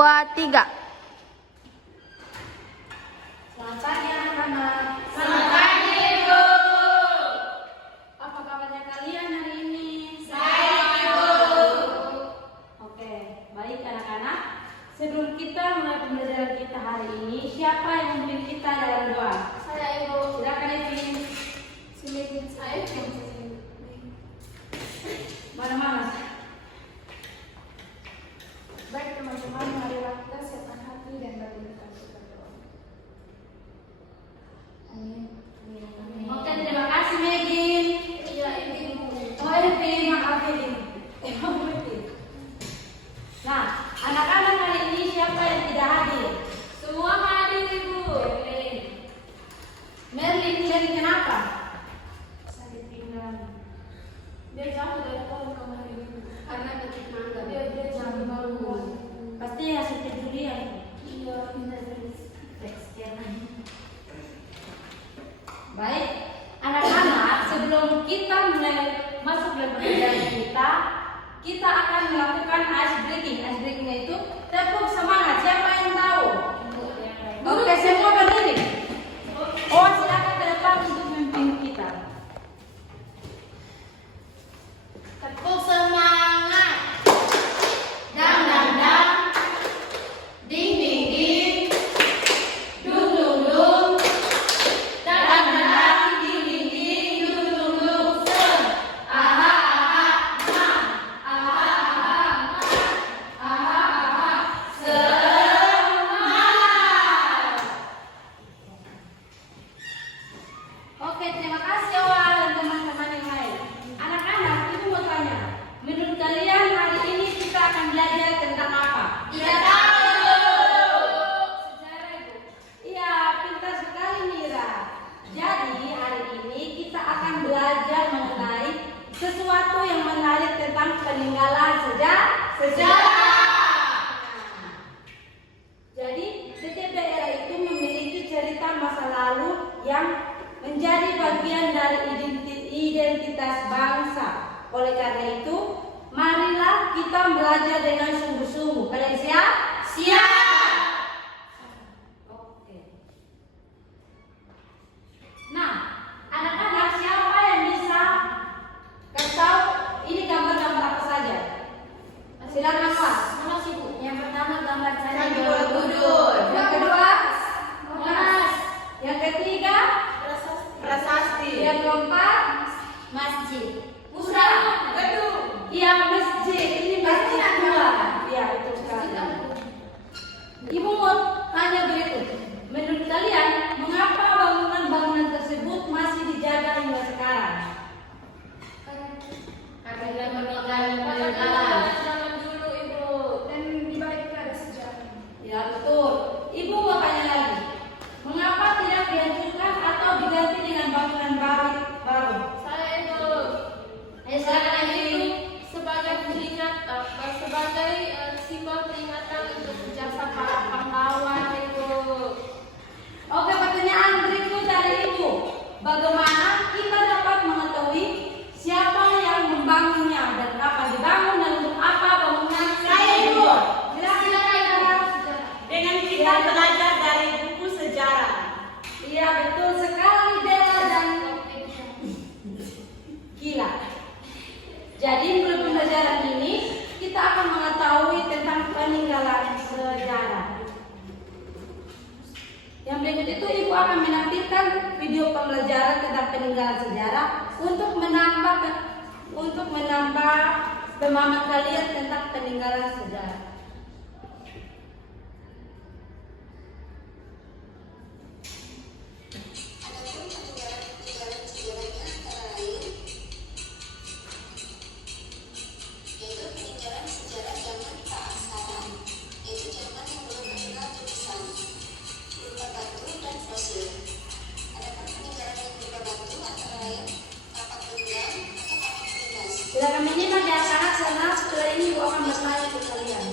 2, 3. Selamat pagi anak-anak. Selamat pagi, Ibu. Apa kabarnya kalian hari ini? Baik, Ibu. Oke, baik anak-anak. Sebelum kita mulai pembelajaran kita hari ini, siapa yang memimpin kita dalam doa? Saya, Ibu. Silakan Evin. Sini saya yang Mana-mana. Baik teman-teman, marilah kita siapkan hati dan berikan kita doa. Amin. Oke, terima kasih Megin. Iya, Ibu. Oh, Evin, maaf Evin. Nah, anak-anak hari ini siapa yang tidak hadir? Semua hadir, Ibu. Merlin, kenapa? Sakit pinggang. Dia jauh dari pohon kemarin ini. Karena ketik mangga. Dia jauh malu. Pasti hasil pencurian. Iya, Baik, anak-anak, sebelum kita mulai masuk dalam pembelajaran kita akan melakukan ice breaking. Ice breaking itu tepuk semangat. Siapa yang tahu? Oke, semua berdiri. Oh, silakan ke depan untuk memimpin kita. Tepuk semangat. Dang dang dang. Ding ding ding. Dung dung dung. Dang dang dang. Ding ding ding. Dung dung dung. Sen. Aha aha ma. Aha aha ma. Aha aha. Semangat. Oke, terima kasih Owa dan teman-teman yang lain. Anak-anak, ibu mau tanya, menurut kalian hari ini kita akan belajar tentang apa? Tidak tahu. Sejarah, Ibu. Iya, pintar sekali Mira. Jadi hari ini kita akan belajar mengenai sesuatu yang menarik tentang peninggalan sejarah. Jadi setiap daerah itu memiliki cerita masa lalu yang menjadi bagian dari identitas bangsa. Oleh karena itu, marilah kita belajar dengan sungguh-sungguh. Kalian siap? Siap. Oke. Nah, anak-anak, siapa yang bisa kasih tahu ini gambar-gambar apa saja? Silakan Pak. Mana sih, Bu? Yang pertama gambar Candi Borobudur. Yang kedua, Monas. Yang ketiga, Prasasti. yang keempat, masjid. Pusat. Gedung. Iya, masjid. Ini masjid tua. Iya, betul sekali. Ibu mau tanya berikut. Menurut kalian, mengapa bangunan-bangunan tersebut masih dijaga hingga sekarang? Karena peninggalan zaman dulu, Ibu. Dan di balik itu ada sejarah. Ya, betul. Ibu mau tanya lagi. Mengapa tidak dihancurkan atau diganti dengan bangunan baru? Saya itu Ayo silakan lagi. sebagai sebagai simbol peringatan untuk jasa para pahlawan, Ibu. Oke, pertanyaan berikut dari Ibu. Bagaimana kita dapat mengetahui siapa yang membangunnya dan kapan dibangun dan untuk apa bangunan? Saya, Ibu. Silakan. Dengan kita belajar dari buku sejarah. Iya, betul sekali Bella dan Gila. Jadi melalui pembelajaran ini kita akan mengetahui tentang peninggalan sejarah. Yang berikut itu Ibu akan menampilkan video pembelajaran tentang peninggalan sejarah untuk menambah pemahaman kalian tentang peninggalan sejarah. Silakan menyimak ya anak-anak, karena setelah ini Ibu akan bertanya ke kalian.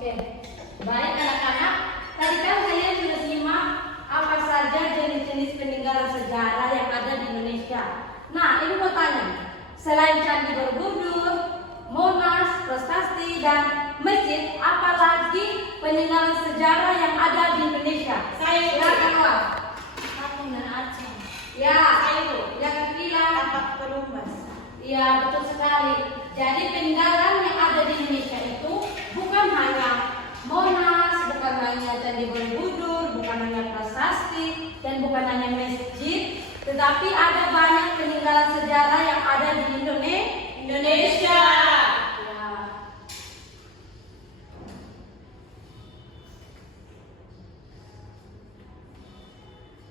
Oke, baik anak-anak. Tadi kan kalian sudah simak apa saja jenis-jenis peninggalan sejarah yang ada di Indonesia. Nah, ini mau tanya, selain Candi Borobudur, Monas, Prasasti, dan masjid, apa lagi peninggalan sejarah yang ada di Indonesia? Saya Silakan, Wak. Patung dan Aceh. Ya, Saya yang ketiga. Tapak Pelumbas. Ya, betul sekali. Jadi peninggalan yang ada di Indonesia itu bukan hanya Monas, bukan hanya Candi Borobudur, bukan hanya prasasti, dan bukan hanya masjid, tetapi ada banyak peninggalan sejarah yang ada di Indonesia. Ya.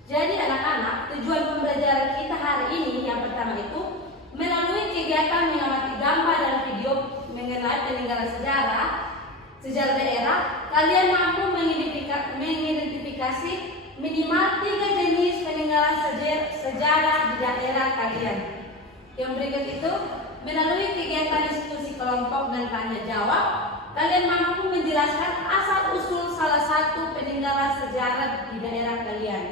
Jadi anak-anak, tujuan pembelajaran kita hari ini yang pertama itu melalui kegiatan mengamati gambar dan video mengenai peninggalan sejarah daerah, kalian mampu mengidentifikasi minimal 3 jenis peninggalan sejarah di daerah kalian. Yang berikut itu, melalui kegiatan diskusi kelompok dan tanya jawab, kalian mampu menjelaskan asal-usul salah satu peninggalan sejarah di daerah kalian.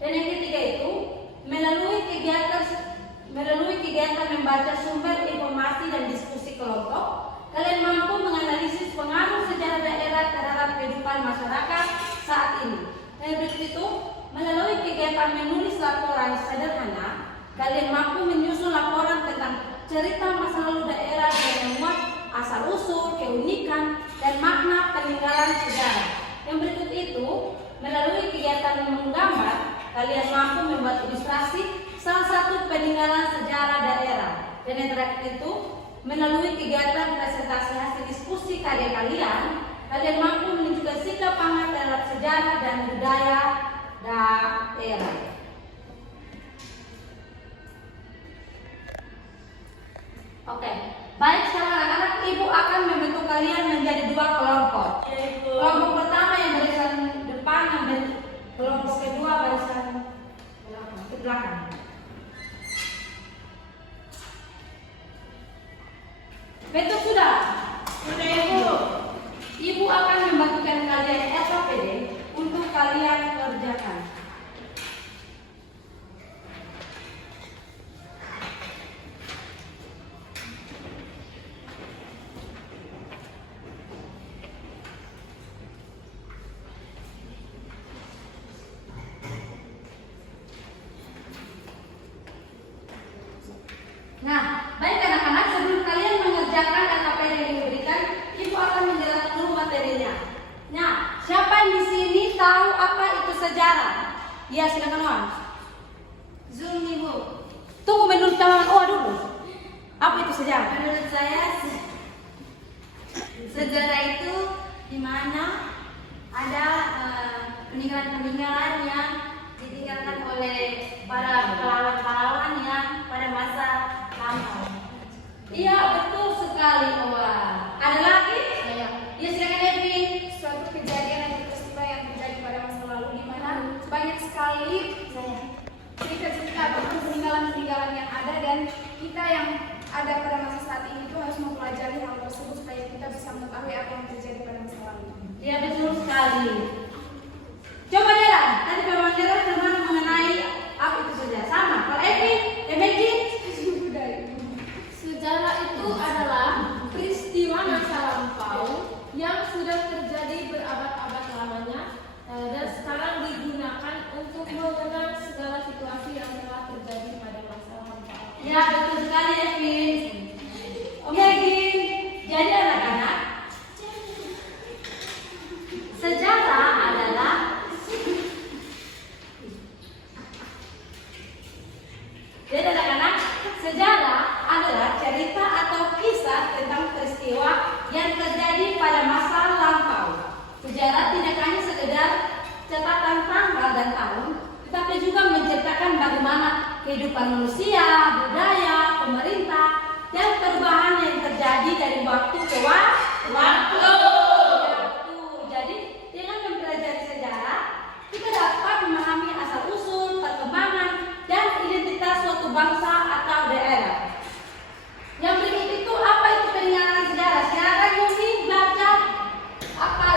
Dan yang ketiga itu, melalui kegiatan membaca sumber informasi dan diskusi kelompok, kalian mampu menganalisis pengaruh sejarah daerah terhadap kehidupan masyarakat saat ini. Dan berikut itu, melalui kegiatan menulis laporan sederhana, kalian mampu menyusun laporan tentang cerita masa lalu daerah dengan memuat asal-usul, keunikan, dan makna peninggalan sejarah. Yang berikut itu, melalui kegiatan menggambar, kalian mampu membuat ilustrasi salah satu peninggalan sejarah daerah. Dan yang terakhir itu, melalui kegiatan presentasi hasil diskusi karya kalian, kalian mampu menunjukkan sikap hangat terhadap sejarah dan budaya daerah. Oke, baik sekarang anak-anak, ibu akan membentuk kalian menjadi 2 kelompok. Kelompok pertama yang barisan depan, dan kelompok kedua barisan belakang. Bentuk sudah? Sudah, Ibu. Ibu akan membagikan kalian SOPD untuk kalian kerjakan. Nah, baik anak-anak, sebelum kalian mengerjakan SOPD yang diberikan, ibu akan menjelaskan dulu materinya. Nah, siapa yang di sini tahu apa itu sejarah? Ya, silakan Wan. Zoom, Ibu. Tunggu menurut kawan oh dulu. Apa itu sejarah? Menurut saya sejarah itu di mana ada peninggalan-peninggalan yang ditinggalkan oleh para pahlawan-pahlawan yang pada masa lampau. Iya, betul sekali, Wah. Ada lagi? Saya Ya, silakan Evin. suatu kejadian atau peristiwa yang terjadi pada masa lalu di mana banyak sekali cerita-cerita ataupun peninggalan-peninggalan yang ada, dan kita yang ada pada masa saat ini itu harus mempelajari hal tersebut supaya kita bisa mengetahui apa yang terjadi pada masa lalu. Iya, betul sekali. Coba Dela, tadi Paman Dela firman mengenai apa itu sejarah. Sama. Kalau Evin, Evin, Sejarah itu adalah peristiwa masa lampau yang sudah terjadi berabad-abad lamanya dan sekarang digunakan untuk mengenang segala situasi yang telah terjadi pada masa lampau. ya betul sekali Evin. Oke, Evin. Jadi anak-anak, sejarah adalah cerita atau kisah tentang peristiwa yang terjadi pada masa lampau. Sejarah tidak hanya sekedar catatan tanggal dan tahun, tetapi juga menceritakan bagaimana kehidupan manusia, budaya, pemerintah, dan perubahan yang terjadi dari waktu ke waktu. Jadi dengan mempelajari sejarah, kita dapat memahami asal-usul, perkembangan, dan identitas suatu bangsa atau daerah. Yang berikut itu apa itu peninggalan sejarah? Silakan Yuni baca apa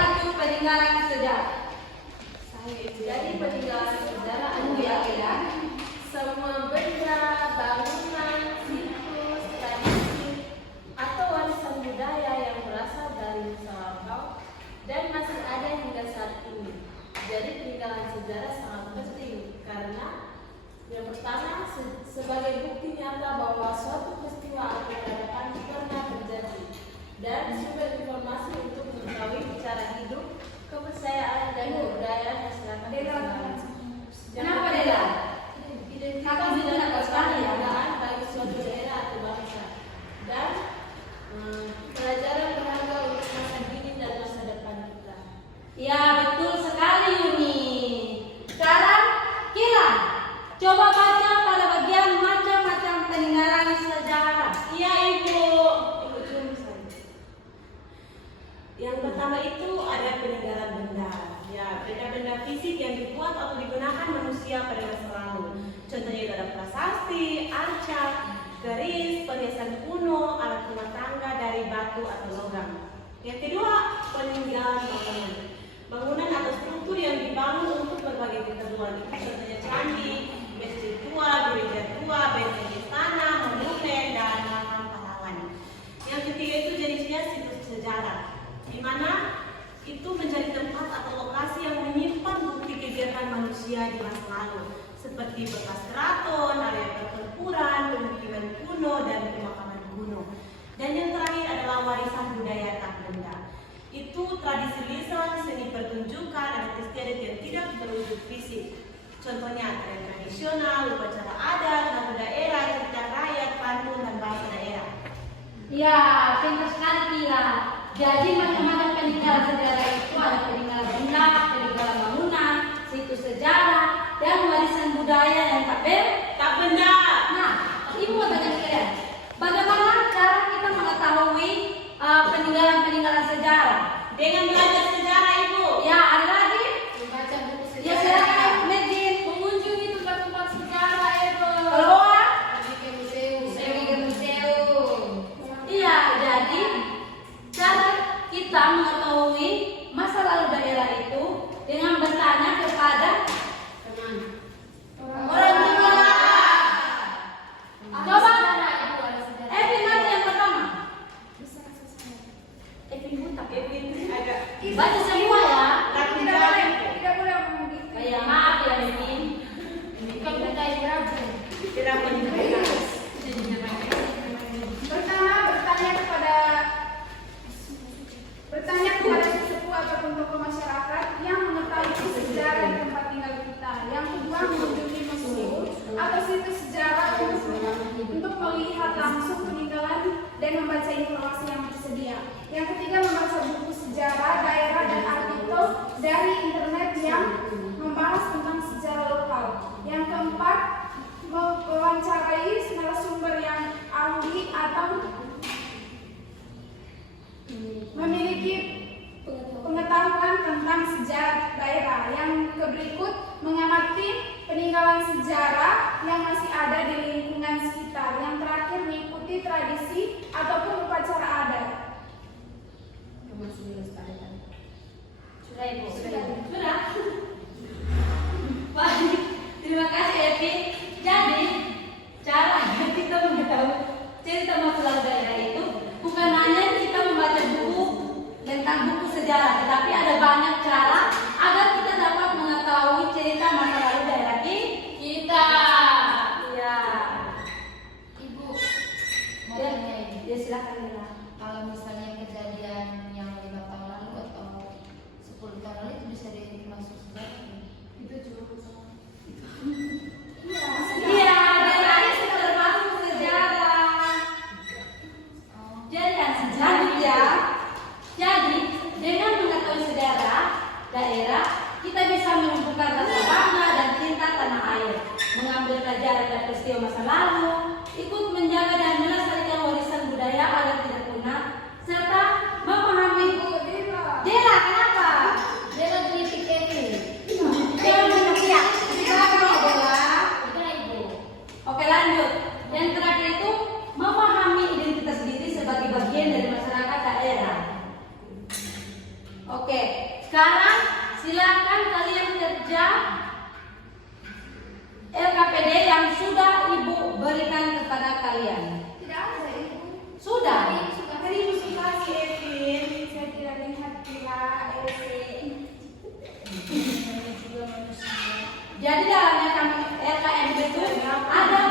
Yang pertama itu ada peninggalan benda. Ya, benda-benda fisik yang dibuat atau digunakan manusia pada masa lalu. Contohnya itu ada prasasti, arca, garis, perhiasan kuno, alat rumah tangga dari batu atau logam. Yang kedua, peninggalan bangunan. Bangunan atau struktur yang dibangun untuk berbagai keperluan. Contohnya candi, masjid tua, gereja tua, benteng istana, monumen, dan makam pahlawan. Yang ketiga itu jenisnya situs sejarah, di mana itu menjadi tempat atau lokasi yang menyimpan bukti kegiatan manusia di masa lalu, seperti bekas keraton, area pertempuran, pemukiman kuno, dan pemakaman kuno. Dan yang terakhir adalah warisan budaya tak benda. Itu tradisi lisan, seni pertunjukan, adat istiadat yang tidak berwujud fisik. Contohnya tarian tradisional, upacara adat, lagu daerah, cerita rakyat, pantun, dan bahasa daerah. Ya, pintar sekali Pia. Jadi macam-macam peninggalan sejarah itu ada peninggalan benda, peninggalan bangunan, situs sejarah, dan warisan budaya yang tak benda. Nah, Ibu mau tanya kalian, bagaimana cara kita mengetahui peninggalan-peninggalan sejarah? Dengan belajar sejarah, Ibu. Ya, ada lagi? Membaca buku Ya, sejarah. silakan Medin. Mengunjungi tempat-tempat sejarah, Ebo. Keluar. Pergi ke museum. Pergi ke museum. Iya, jadi cara kita mengetahui masa lalu daerah itu dengan bertanya kepada orang tua. Coba, Evi mana yang pertama? Evi buta. Agak Baca semua ya. Tidak boleh ngomong gitu. Ya maaf ya Evi. Bukan budaya Brasil. tidak meninggalkan. Pertama, bertanya kepada sesepuh ataupun tokoh masyarakat yang mengetahui sejarah di tempat tinggal kita. Yang kedua, mengunjungi museum atau situs sejarah untuk melihat langsung peninggalan dan membaca informasi yang tersedia. Yang ketiga, membaca buku sejarah daerah dan artikel dari internet yang membahas tentang sejarah lokal. Yang keempat, mewawancarai narasumber yang ahli atau memiliki pengetahuan tentang sejarah daerah. Yang berikut, mengamati peninggalan sejarah yang masih ada di lingkungan sekitar. Yang terakhir, mengikuti tradisi ataupun upacara adat. Sudah Ibu. Sudah. Baik, terima kasih Evi. Jadi cara kita mengetahui cerita masa lalu daerah itu bukan hanya kita membaca buku tentang buku sejarah, tetapi ada banyak cara agar kita dapat mengetahui cerita masa lalu daerah kita. Ya. Ibu, mau tanya ini. Ya silakan Mila. Kalau misalnya kejadian yang 5 tahun lalu atau 10 tahun lalu itu bisa dimasuk sejarah? Itu juga Iya, daerah itu termasuk sejarah. Jadi kan lanjut ya. Jadi dengan mengetahui sejarah daerah, kita bisa menumbuhkan rasa bangga dan cinta tanah air, mengambil pelajaran dari peristiwa masa lalu, ikut menjaga dan melestarikan warisan budaya agar tidak punah, serta memahami. Dela, kenapa? Dia kritik ini. Jangan meneriak. Silakan ya Dela. Bukan Ibu. Oke lanjut. Yang terakhir itu memahami identitas diri sebagai bagian dari masyarakat daerah. Oke, sekarang silakan kalian kerja LKPD yang sudah Ibu berikan kepada kalian. tidak ada Ibu. Sudah. Terima kasih, Evin. Saya tidak lihat pula Jadi dalamnya kami LKMD itu ada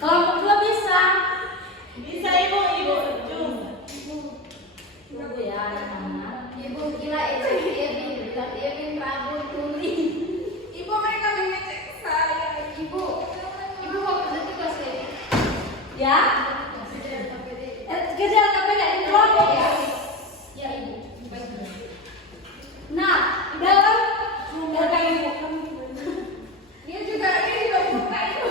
kelompok 2 bisa. Bisa, Ibu. Jum. Ibu ya, anak-anak. Ibu kira Evin, tapi Evin rambut tuli. Ibu, mereka mengecek saya. Ibu waktu itu kelas ini. Ya. Kerja LKPD di kelompok ya. Ya Ibu. Baik. Nah, dalam LKMD Dia juga buka Ibu.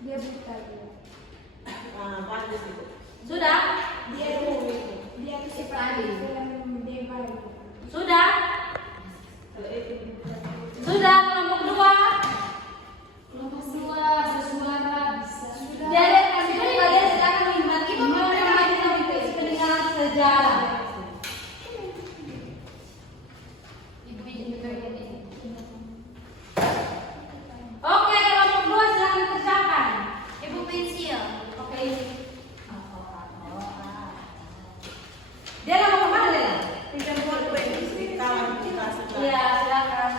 Dia buka dia. Bagus Ibu. Sudah? Dia tuh seperti film Deva. Sudah? Kalau itu Sudah kelompok 2. Kelompok 2 sesuara. Jadi kalian silakan menikmati peninggalan sejarah. Ibu izin bekerja ini. Oke, kelompok 2 silakan kerjakan. Ibu pensil. Oke. Dia mau kemana dia? kita buat kue di kawan kita suka. Iya, silakan.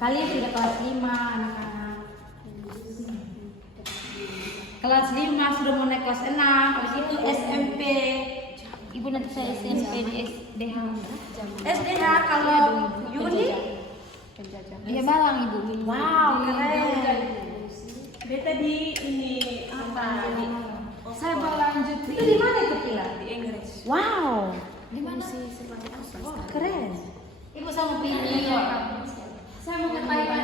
Kalian sudah kelas 5 anak-anak. Kelas 5 sudah mau naik kelas 6, habis itu SMP. Ibu nanti saya SMP di SDH. SDH kalau Yuni? Dia Malang Ibu. Wow, keren. Beta di ini apa di Saya berlanjut Itu di mana itu Kila? di Inggris. Wow, di mana? keren. Ibu sama pilih. Saya mau ke Taiwan.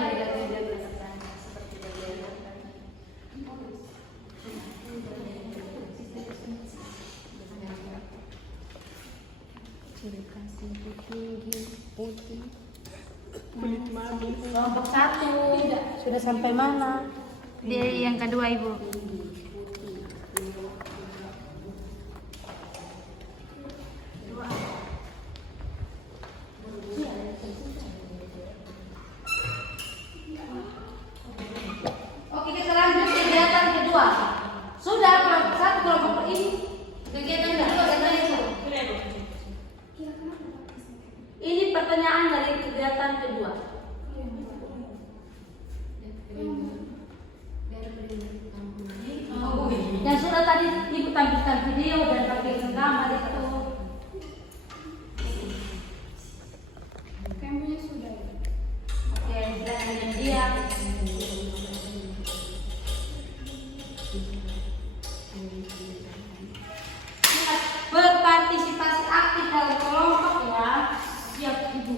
Kelompok 1 sudah sampai mana? Dia yang kedua Ibu. Oke, kita lanjut kegiatan kedua. Sudah kelompok 1 kelompok ini. Kegiatan kedua apa Ibu? Sudah Ibu. Ini pertanyaan dari kegiatan kedua. Yang sudah tadi Ibu tampilkan video dan tampilkan gambar itu. Kayaknya sudah. Oke, silakan dia. Berpartisipasi aktif dalam kelompok ya. Siap Ibu.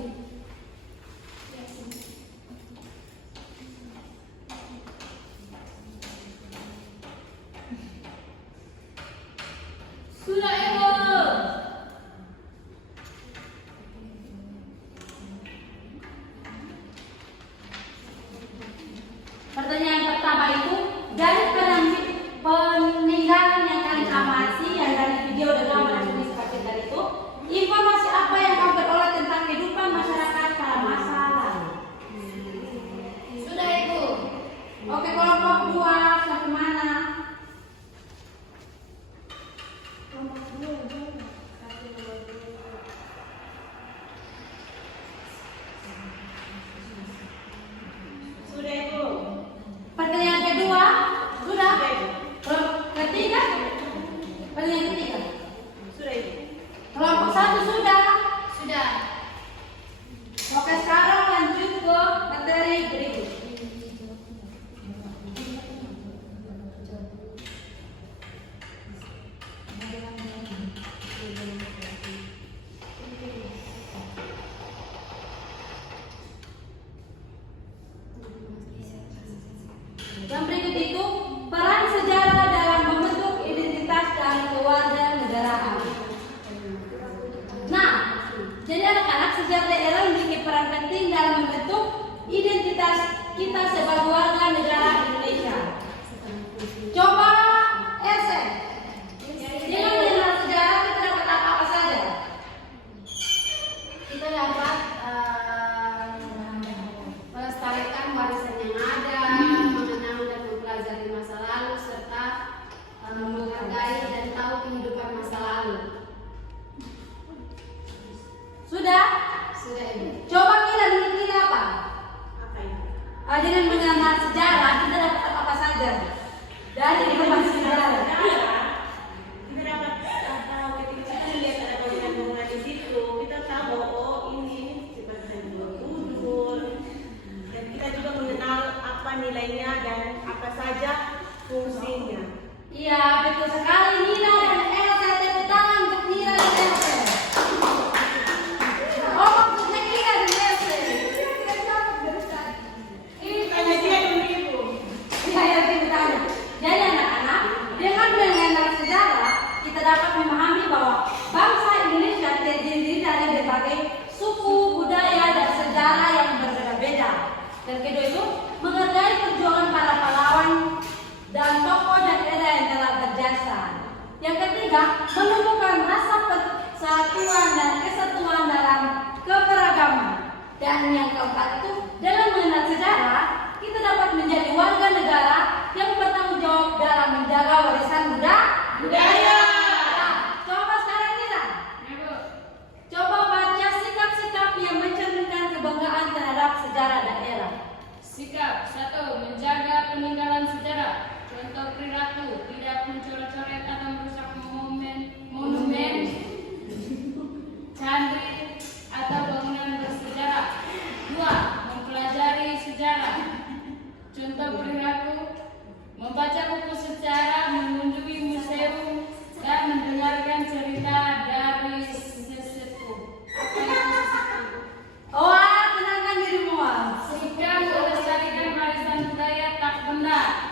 Sudah Ibu. Pertanyaan pertama itu dari peninggalan yang kalian amati yang dari video dan gambar yang sudah dipakai tadi itu, informasi apa yang kamu peroleh tentang kehidupan masyarakat pada masa lalu? Sudah Ibu. Oke, kelompok 2 sampai mana? Sudah Ibu. Pertanyaan kedua sudah. Sudah Ibu. Kelompok ketiga? Pertanyaan ketiga. Sudah Ibu. Kelompok 1 sudah. Sudah. Oke, sekarang lanjut ke materi berikut. Yang berikut itu peran sejarah dalam membentuk identitas dan kewarganegaraan. Nah, jadi anak-anak sejarah daerah memiliki peran penting dalam membentuk identitas kita sebagai warga negara Indonesia. Coba esai. Dengan mengenal sejarah kita dapat apa saja? Kita dapat melestarikan warisan yang ada, mengenal dan mempelajari masa lalu serta menghargai dan tahu kehidupan masa lalu. Sudah? Sudah Ibu. Coba kita memiliki apa? Apa itu? Dengan mengenal sejarah kita dapat apa saja? Dari informasi sejarah. Kita dapat tahu ketika kita lihat ada bangunan-bangunan di situ, kita tahu bahwa oh ini seperti dua kubur, menumbuhkan rasa persatuan dan kesatuan dalam keberagaman. Dan yang keempat itu, dalam mengenal sejarah, kita dapat menjadi warga negara yang bertanggung jawab dalam menjaga warisan budaya. Nah, coba sekarang kita, coba baca sikap-sikap yang mencerminkan kebanggaan terhadap sejarah daerah. Sikap 1. Menjaga peninggalan sejarah. Contoh perilaku, tidak mencoret-coret atau merusak monumen, candi atau bangunan bersejarah. 2. Mempelajari sejarah. Contoh perilaku, membaca buku sejarah, mengunjungi museum, dan mendengarkan cerita dari sesepuh. Apa itu sesepuh? Oh, tenangkan dirimu. Sikap melestarikan warisan budaya tak benda.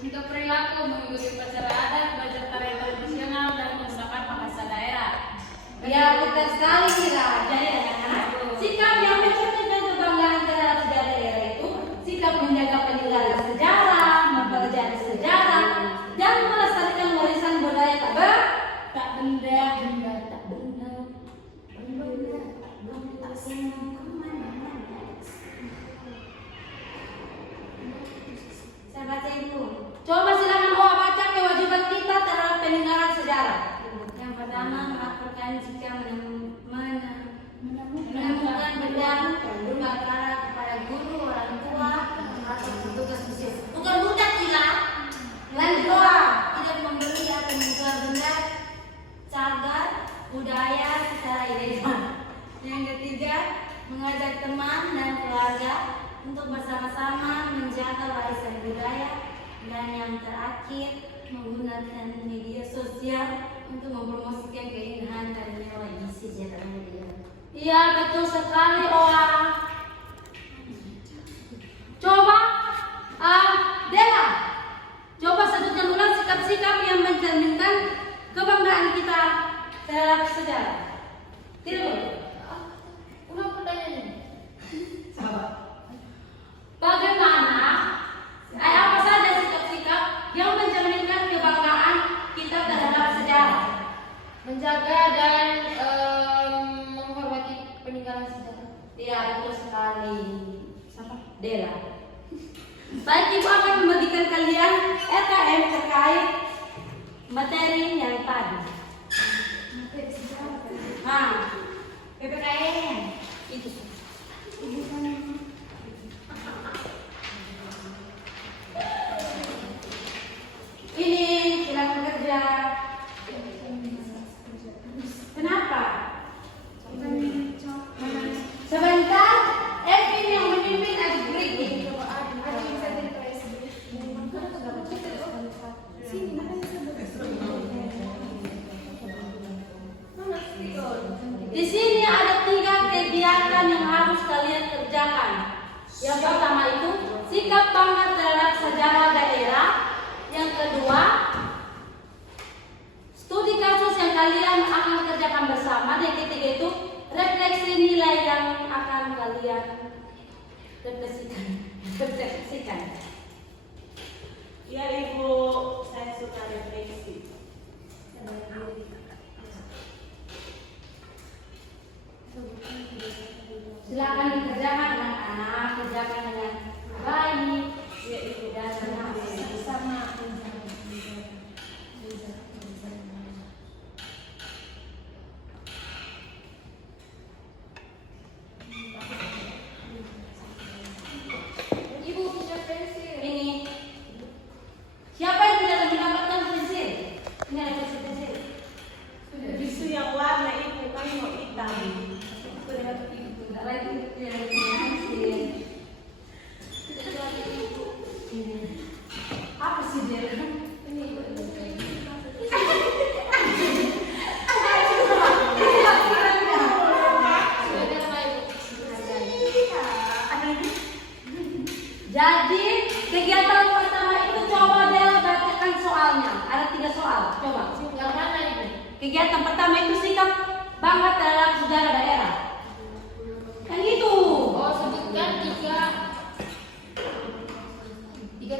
Contoh perilaku, mengikuti upacara adat, belajar tarian tradisional, dan mengusahakan bahasa daerah. Ya, betul sekali Mira. Jadi anak-anak, sikap yang mencerminkan kebanggaan terhadap sejarah daerah itu sikap menjaga peninggalan sejarah, mempelajari sejarah, dan melestarikan warisan budaya tak benda. Saya baca itu. Coba silakan baca kewajiban kita terhadap peninggalan sejarah. Yang pertama, melaporkan jika menemukan benda berbakara kepada guru, orang tua, atau petugas museum. Bukan budak tidak. Yang kedua, tidak membeli atau menjual benda cagar budaya secara ilegal. Yang ketiga, mengajak teman dan keluarga untuk bersama-sama menjaga warisan budaya. Dan yang terakhir, menggunakan media sosial untuk mempromosikan keindahan dan nilai sejarah media. Iya, betul sekali, Oa. Coba, Dela, coba sebutkan ulang sikap-sikap yang mencerminkan kebanggaan kita terhadap sejarah. Tidak. Ulang pertanyaannya. Sabar. Bagaimana? Apa saja sikap-sikap yang mencerminkan kebanggaan kita terhadap sejarah? Menjaga dan menghormati peninggalan sejarah. Iya, betul sekali. Siapa? Dela. Baik, Ibu akan membagikan kalian RKM terkait materi yang tadi. PPKN itu. Ini silakan kerja. Kenapa? Sebentar, Evin yang memimpin ice breaking. Di sini ada 3 kegiatan yang harus kalian kerjakan. Yang pertama itu sikap bangga terhadap sejarah daerah. Yang kedua, studi kasus yang kalian akan kerjakan bersama. Dan yang ketiga itu refleksi nilai yang akan kalian refleksikan. Ya Ibu, saya suka refleksi. Silakan dikerjakan anak-anak, kerjakan dengan baik. Ya Ibu, Dan bersama. Ibu punya pensil. Ini siapa yang tidak mendapatkan pensil? Ini ada pensil. Bisu yang warna Ibu kan mau hitam. Tidak lagi yang pensil. Apa sih dia? Jadi kegiatan pertama itu coba Del bacakan soalnya. Ada 3 soal. Coba. Yang mana itu? Kegiatan pertama itu sikap bangga terhadap sejarah daerah. Yang itu. Oh, sebutkan tiga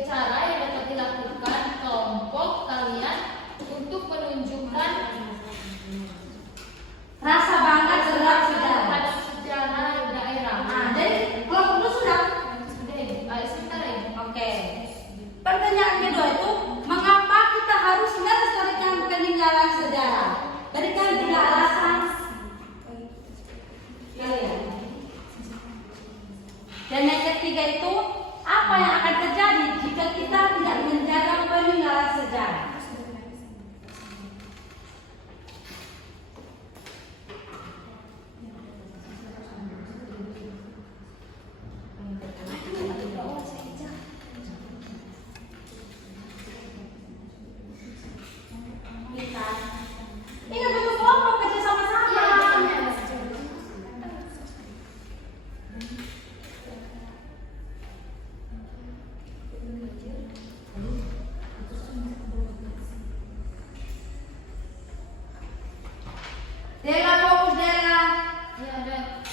cara yang dapat dilakukan kelompok kalian untuk menunjukkan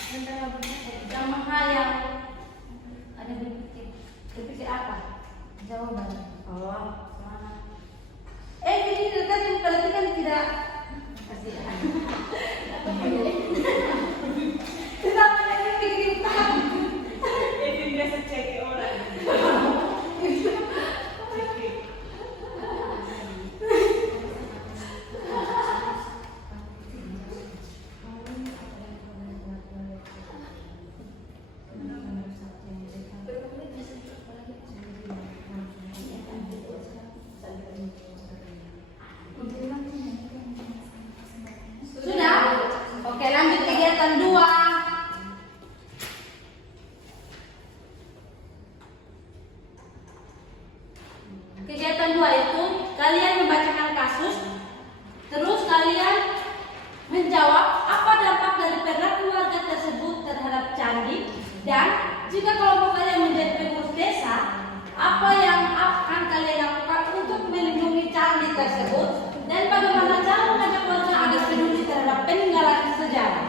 Yang menghayal. Ada berpikir apa? Jawaban. Oh, semangat. Ini tadi berarti kan tidak kasihan. Kenapa ini bikin tahu? Ini biasa cek orang. Sudah? Oke, lanjut kegiatan 2. Kegiatan 2 itu kalian membacakan kasus, terus kalian menjawab apa dampak dari perilaku warga tersebut terhadap candi, dan jika kelompok kalian menjadi pengurus desa, apa yang akan kalian lakukan untuk melindungi candi tersebut, dan bagaimana cara mengajak warga agar peduli terhadap peninggalan sejarah.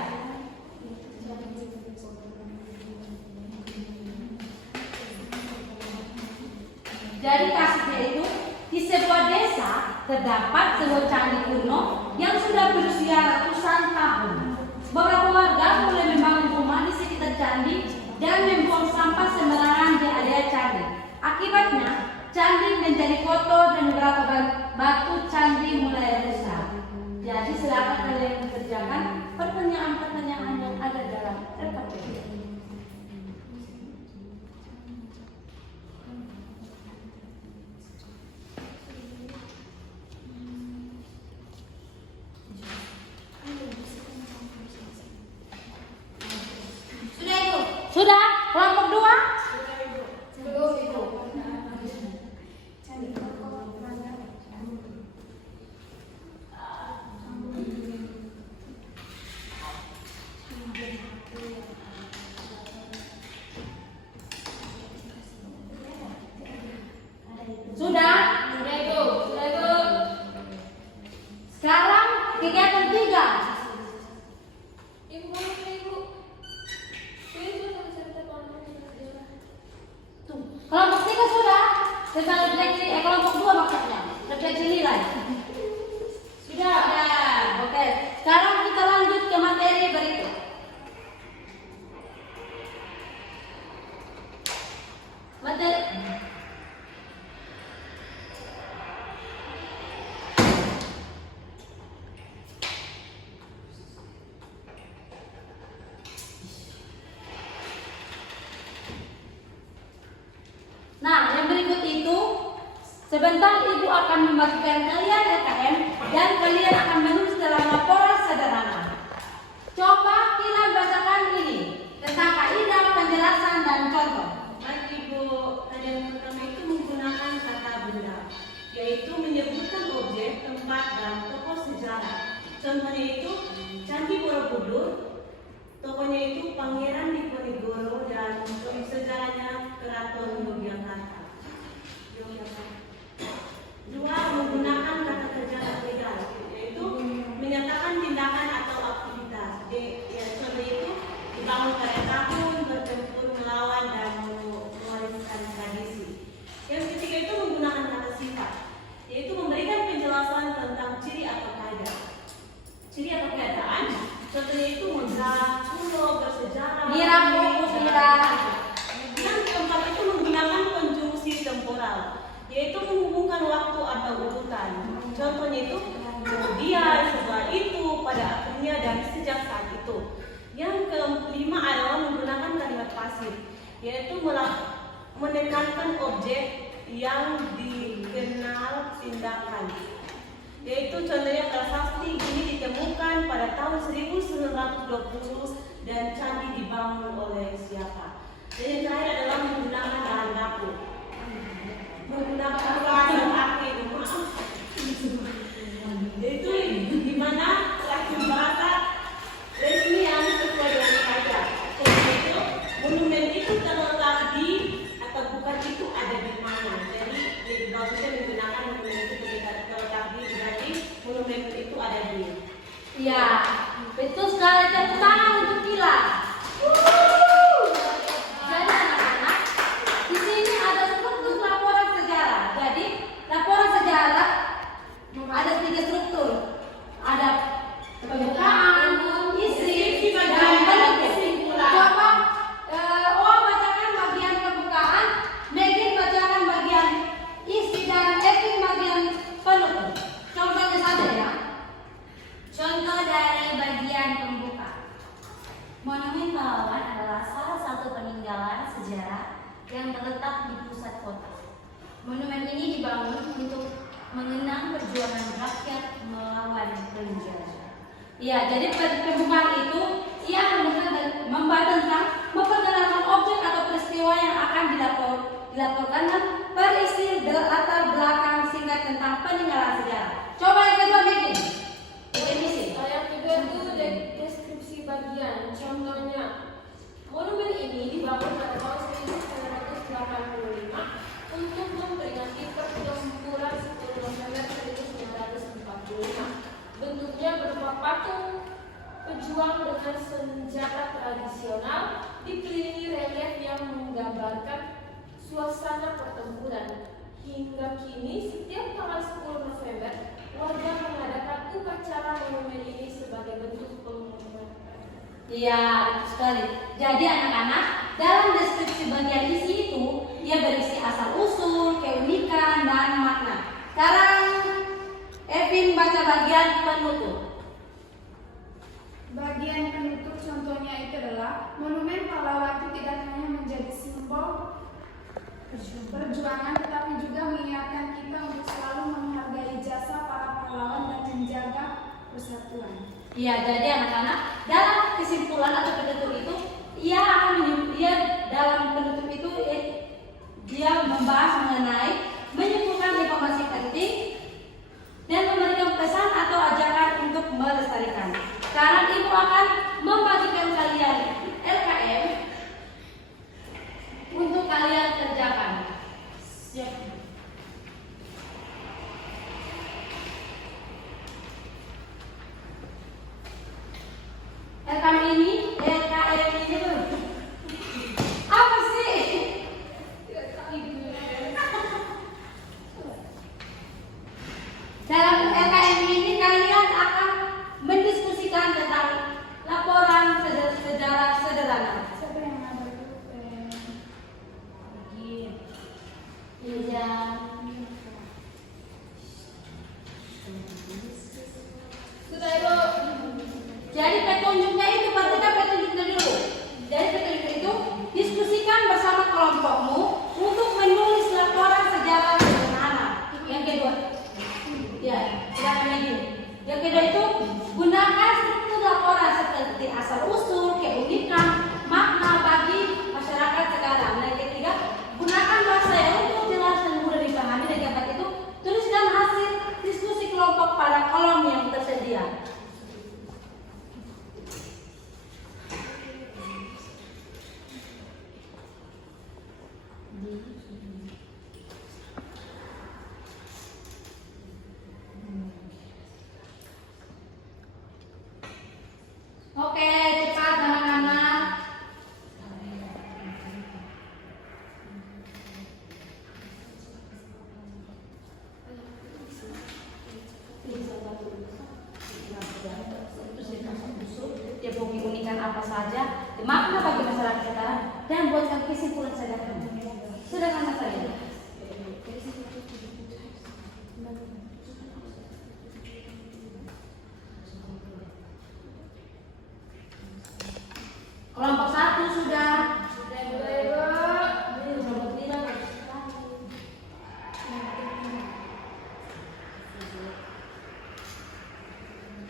Jadi kasusnya itu, di sebuah desa terdapat sebuah candi kuno yang sudah berusia ratusan tahun. Beberapa warga mulai membangun rumah di sekitar candi dan membuang sampah sembarangan di area candi. Akibatnya, candi menjadi kotor dan beberapa batu candi mulai rusak. Jadi silakan kalian kerjakan pertanyaan-pertanyaan yang ada dalam RKPD. Sudah? Kelompok 2? Belum itu. Candi kokoh Manggarai. Sudah? Sudah itu. Sekarang kegiatan 3. Ibu mana ibu? Ibu sama cerita Tuh, kelompok 3 sudah. Tentang refleksi, kelompok 2 maksudnya. Refleksi nilai. Sudah. Oke. Sekarang kita lanjut ke materi berikut. Materi. Nah, yang berikut itu sebentar Ibu akan membagikan kalian LKM dan kalian akan menulis dalam laporan sederhana. Coba kita bacakan ini tentang kaidah penjelasan dan contoh. Baik Ibu, yang pertama itu menggunakan kata benda, yaitu menyebutkan objek, tempat, dan tokoh sejarah. Contohnya itu Candi Borobudur, tokohnya itu Pangeran Diponegoro, dan sejarahnya Keraton Yogyakarta. 2. Menggunakan kata kerja legal, yaitu menyatakan tindakan atau aktivitas. Contohnya itu dibangun pada tahun, bertempur, melawan, dan mewariskan tradisi. Yang ketiga itu menggunakan kata sifat, yaitu memberikan penjelasan tentang ciri atau kaidah. Ciri atau keadaan, contohnya itu megah, kuno, bersejarah. Mira, fokus Mira. Yang keempat itu menggunakan konjungsi temporal, yaitu menghubungkan waktu atau urutan. Contohnya itu kemudian, setelah itu, pada akhirnya, dan sejak saat itu. Yang kelima adalah menggunakan kalimat pasif, yaitu menekankan objek yang dikenal tindakan. Yaitu contohnya prasasti ini ditemukan pada tahun 1920 dan candi dibangun oleh siapa. Dan yang terakhir adalah menggunakan bahan baku, menggunakan bahasa akhir, yaitu di mana suatu bahasa resmi yang sesuai dengan kaidah. Contohnya itu monumen itu terletak di atau bukan itu ada di mana. Jadi bagusnya menggunakan monumen itu terletak di, berarti monumen itu ada di. Iya, betul sekali. Tepuk mengenang perjuangan rakyat melawan penjajah. Ya, jadi pembukaan itu ia membahas tentang memperkenalkan objek atau peristiwa yang akan dilaporkan dan berisi latar belakang singkat tentang peninggalan sejarah. Coba yang kedua bikin. Definisi. Yang kedua itu deskripsi bagian. Contohnya, monumen ini dibangun pada tahun 1985 untuk memperingati pertempuran 10 November 1945. Bentuknya berupa patung pejuang dengan senjata tradisional dikelilingi relief yang menggambarkan suasana pertempuran. Hingga kini, setiap tanggal 10 November, warga mengadakan upacara monumen ini sebagai bentuk penghormatan. Iya, betul sekali. Jadi anak-anak, dalam deskripsi bagian isi itu, ia berisi asal-usul, keunikan, dan makna. Sekarang, Evin baca bagian penutup. Bagian penutup contohnya itu adalah monumen pahlawan itu tidak hanya menjadi simbol perjuangan tetapi juga mengingatkan kita untuk selalu menghargai jasa para pahlawan dan menjaga persatuan. Iya, jadi anak-anak, dalam kesimpulan atau penutup itu, dalam penutup itu dia membahas mengenai menyimpulkan informasi penting dan memberikan pesan atau ajakan untuk melestarikan. Sekarang ibu akan membagikan kalian LKM untuk kalian kerjakan. Siap. LKM ini apa sih? Dalam LKM ini kalian akan mendiskusikan tentang laporan sejarah sederhana. Siapa yang ada Iya. Sudah Ibu. Jadi petunjuknya itu perhatikan petunjuknya dulu. Jadi petunjuk itu diskusikan bersama kelompokmu untuk menulis laporan sejarah sederhana. Yang kedua, ya, silakan lagi. Yang kedua itu gunakan struktur laporan seperti asal usul, keunikan, makna bagi masyarakat sekarang. Dan yang ketiga, gunakan bahasa yang untuk jelas dan mudah dipahami. Dan yang keempat itu tuliskan hasil diskusi kelompok pada kolom yang tersedia. Oke, cepat anak-anak. Dia mau keunikan apa saja, makna bagi masyarakat sekarang, dan buatkan kesimpulan sederhana. Sederhana saja. Kelompok 1 sudah. Kelompok 3.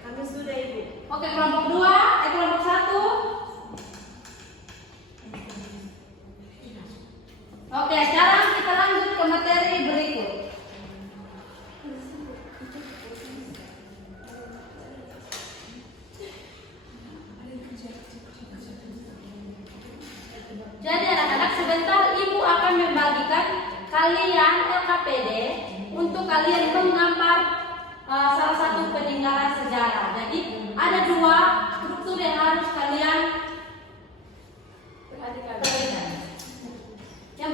Kami sudah Ibu. Oke, kelompok 2, kelompok 1. Oke, sekarang kita lanjut ke materi berikut. Jadi anak-anak, sebentar ibu akan membagikan kalian LKPD untuk kalian menggambar salah satu peninggalan sejarah. Jadi ada 2 struktur yang harus kalian perhatikan. Yang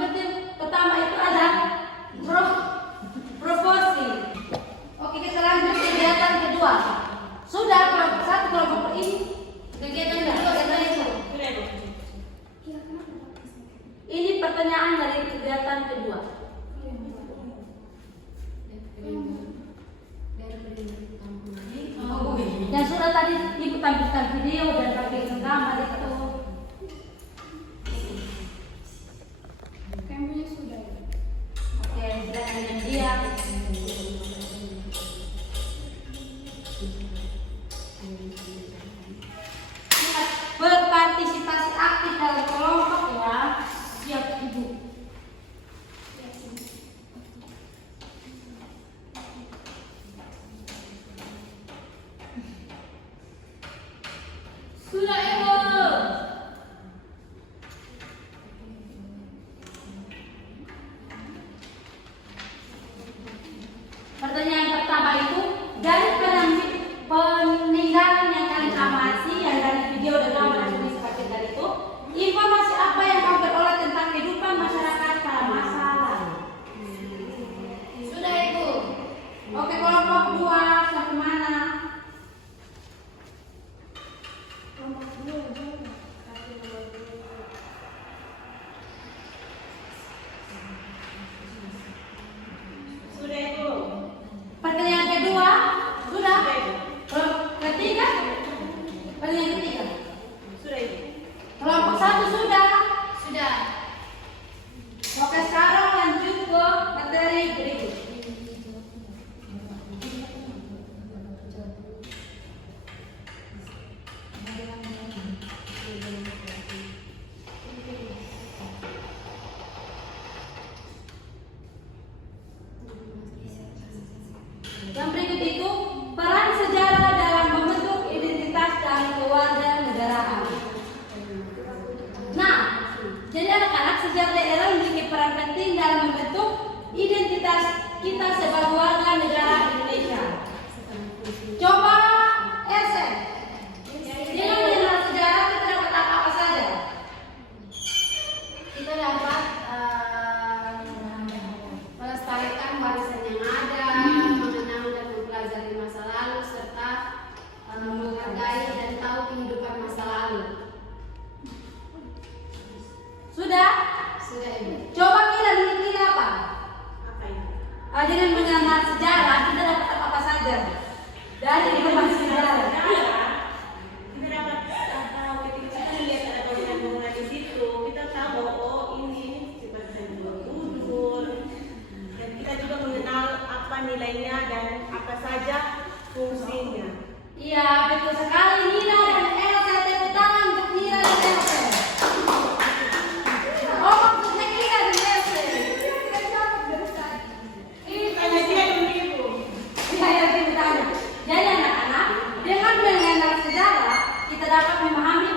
pertama itu ada proporsi. Oke, kita lanjut kegiatan kedua. Sudah kelompok ini kegiatan kedua itu. Sudah Ibu. Ini pertanyaan dari kegiatan kedua. Yang sudah tadi ibu tampilkan.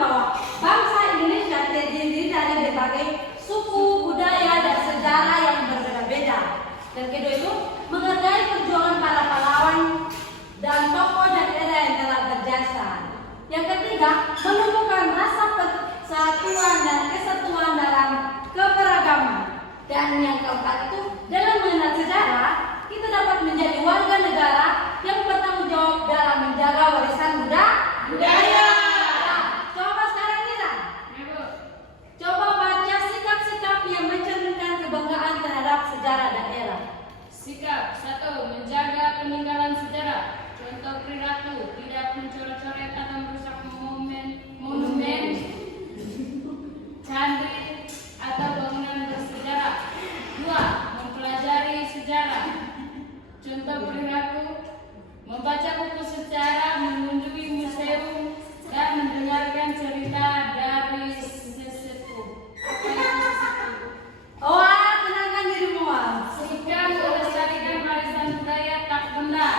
bahwa bangsa Indonesia terdiri dari berbagai suku, budaya, dan sejarah yang berbeda-beda. Dan kedua itu, menghargai perjuangan para pahlawan dan tokoh dan era yang telah berjasa. Yang ketiga, menumbuhkan rasa persatuan dan kesatuan dalam keberagaman. Dan yang keempat itu, dalam mengenal sejarah, kita dapat menjadi warga negara yang bertanggung jawab dalam menjaga warisan budaya. Nah, coba sekarang kita, coba baca sikap-sikap yang mencerminkan kebanggaan terhadap sejarah daerah. Sikap 1. Menjaga peninggalan sejarah. Contoh perilaku, tidak mencoret-coret atau merusak monumen, candi atau bangunan bersejarah. 2. Mempelajari sejarah. Contoh perilaku, membaca buku sejarah, mengunjungi museum, dan mendengarkan cerita dari sesepuh. Apa itu sesepuh? Oh, tenangkan dirimu. Sikap melestarikan warisan budaya tak benda.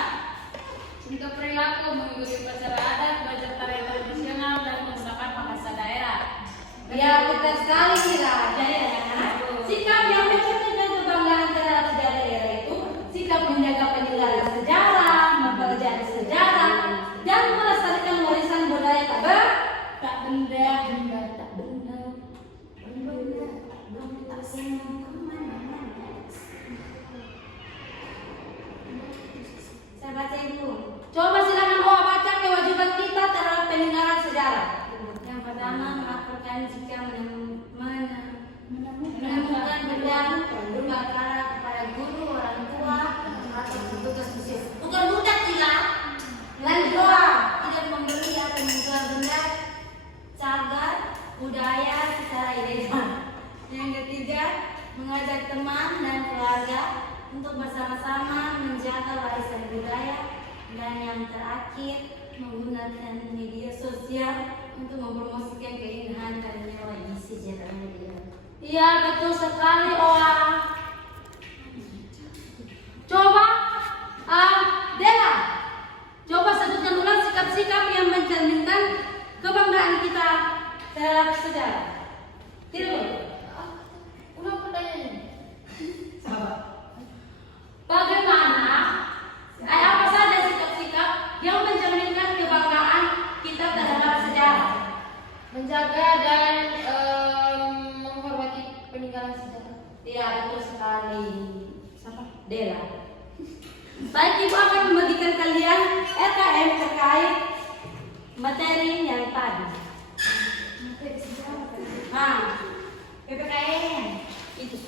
Contoh perilaku, mengikuti upacara adat, belajar tarian tradisional, dan menggunakan bahasa daerah. Ya, betul sekali Mira. Jadi anak-anak, sikap yang mencerminkan kebanggaan terhadap sejarah daerah itu sikap menjaga peninggalan sejarah, mempelajari sejarah, dan melestarikan warisan budaya tak benda. Saya baca itu. Coba silakan baca kewajiban kita terhadap peninggalan sejarah. Yang pertama, melaporkan jika menemukan benda berupa perkara kepada guru, orang tua, atau petugas museum. Bukan budak tidak. Lanjut doa, tidak membeli atau menjual benda cagar budaya secara ilegal. Yang ketiga, mengajak teman dan keluarga untuk bersama-sama menjaga warisan budaya. Dan yang terakhir, menggunakan media sosial untuk mempromosikan keindahan dan nyawa sejarah daerah. Iya, betul sekali, Oa. Coba, Dela, coba sebutkan ulang sikap-sikap yang mencerminkan kebanggaan kita terhadap sejarah. Tidak. Ulang pertanyaannya. Sabar. Bagaimana? Apa saja sikap-sikap yang mencerminkan kebanggaan kita terhadap sejarah? Menjaga dan menghormati peninggalan sejarah. Iya, betul sekali. Siapa? Dela. Baik, Ibu akan membagikan kalian RKM terkait materi yang tadi. PPKN itu.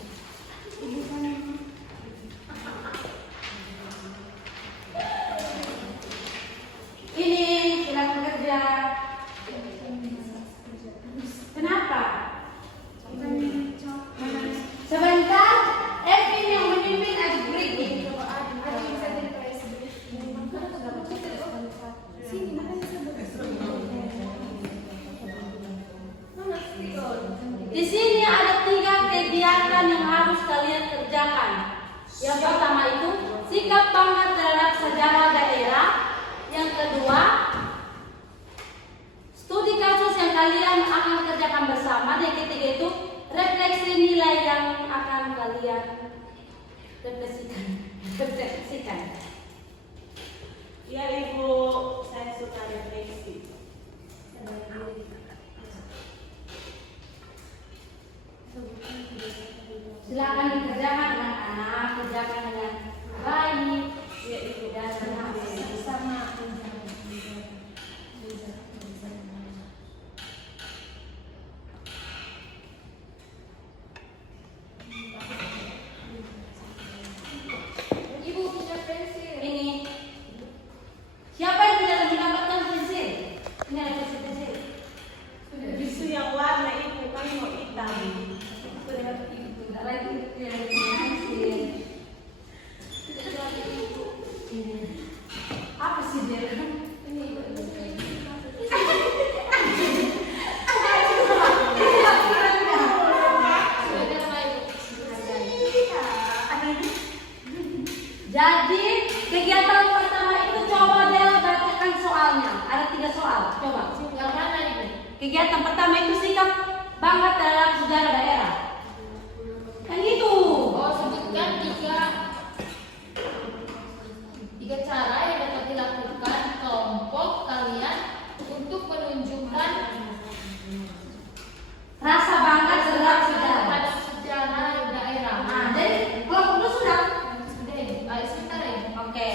Ini silakan kerja. Kenapa? Sebentar, Evin yang memimpin ice breaking. Di sini ada 3 kegiatan yang harus kalian kerjakan. Yang pertama itu sikap bangga terhadap sejarah daerah. Yang kedua, studi kasus yang kalian akan kerjakan bersama. Dan yang ketiga itu refleksi nilai yang akan kalian refleksikan. Ya Ibu, saya suka refleksi. Silakan dikerjakan anak-anak, kerjakan dengan baik. Ya Ibu, Dan bersama. Ibu punya pensil. Ini siapa yang tidak Yang pertama itu sikap bangga terhadap sejarah daerah. Yang itu. Oh, sebutkan tiga cara yang dapat dilakukan kelompok kalian untuk menunjukkan Rasa bangga terhadap sejarah. terhadap sejarah daerah. Nah, jadi kelompok itu sudah. Ayo sebentar ya. Oke.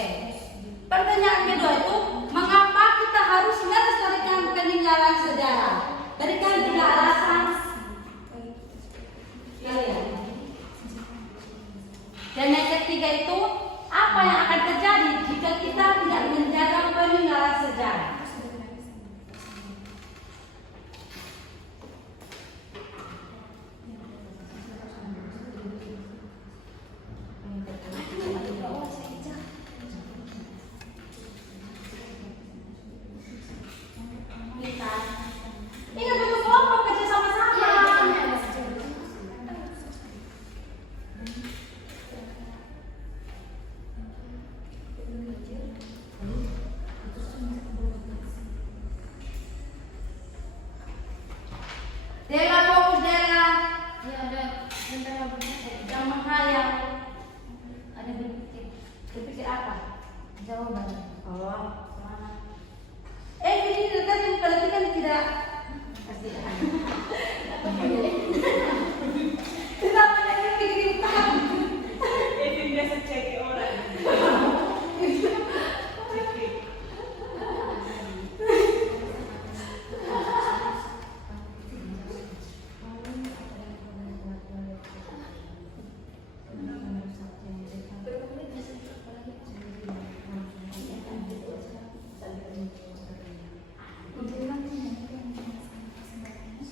Pertanyaan kedua itu, mengapa kita harus melestarikan peninggalan sejarah? Berikan 3 alasan. Dan yang ketiga itu, apa yang akan terjadi jika kita tidak menjaga peninggalan sejarah? Ingat bentuk kelompok kerja sama-sama. Dela fokus Dela. Ya ada sebentar Jangan menghayal. ada berpikir. Berpikir apa? Jawaban. Oh, mana? Ini tadi berarti kan tidak pasti. Tidak ada pikir tahu. Evin biasa cek orang.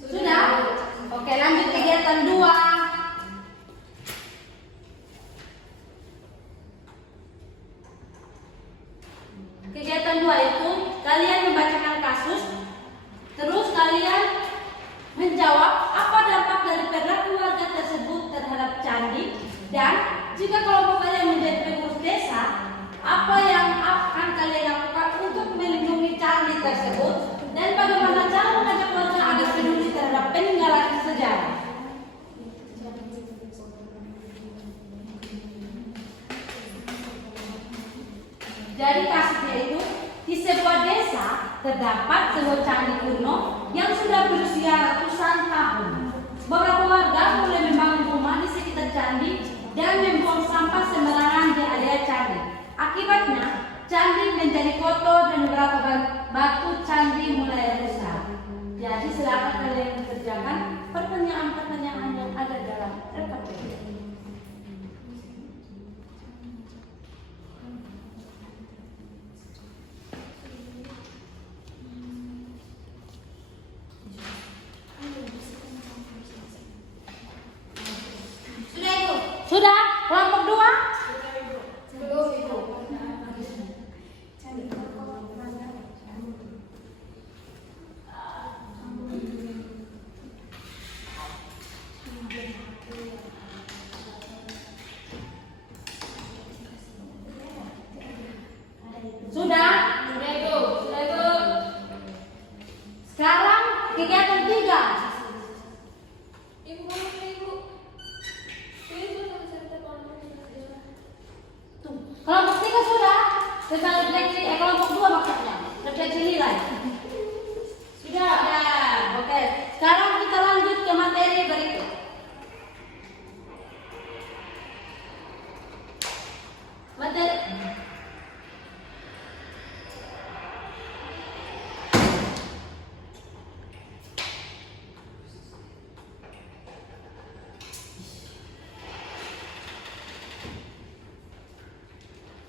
Sudah? Oke, lanjut kegiatan 2. Kegiatan 2 itu kalian membacakan kasus, terus kalian menjawab apa dampak dari perilaku warga tersebut terhadap candi, dan jika kelompok kalian menjadi pengurus desa, apa yang akan kalian lakukan untuk melindungi candi tersebut, dan bagaimana cara mengajak warga agar peduli terhadap peninggalan sejarah. Jadi kasusnya itu, di sebuah desa terdapat sebuah candi kuno yang sudah berusia ratusan tahun. Beberapa warga mulai membangun rumah di sekitar candi dan membuang sampah sembarangan di area candi. Akibatnya, candi menjadi kotor dan beberapa batu candi mulai rusak. Jadi silakan kalian kerjakan pertanyaan-pertanyaan yang ada dalam RKP. Sudah? Kelompok 2? Belum itu. Sudah? Sudah itu. Sekarang kegiatan 3. Ibu bangun ibu. Ibu sama cerita kelompok sejarah. Tuh, kelompok 3 sudah. Tentang refleksi, kelompok 2 maksudnya. Refleksi nilai. Sudah. Oke. Sekarang kita lanjut ke materi berikut. Materi.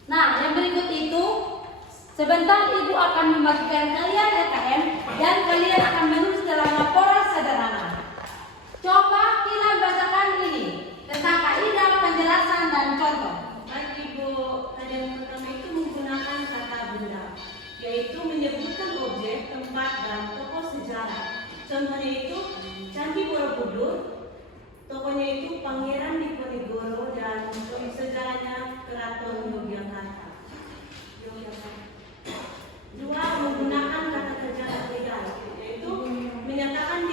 Nah, yang berikut itu sebentar Ibu akan membagikan kalian LKM dan kalian akan menulis dalam laporan sederhana. Coba kita bacakan ini tentang kaidah penjelasan dan contoh. Baik Ibu, yang pertama itu menggunakan kata benda, yaitu menyebutkan objek, tempat, dan tokoh sejarah. Contohnya itu Candi Borobudur, tokohnya itu Pangeran Diponegoro, dan sejarahnya Keraton Yogyakarta. Dua, menggunakan kata kerja legal, yaitu menyatakan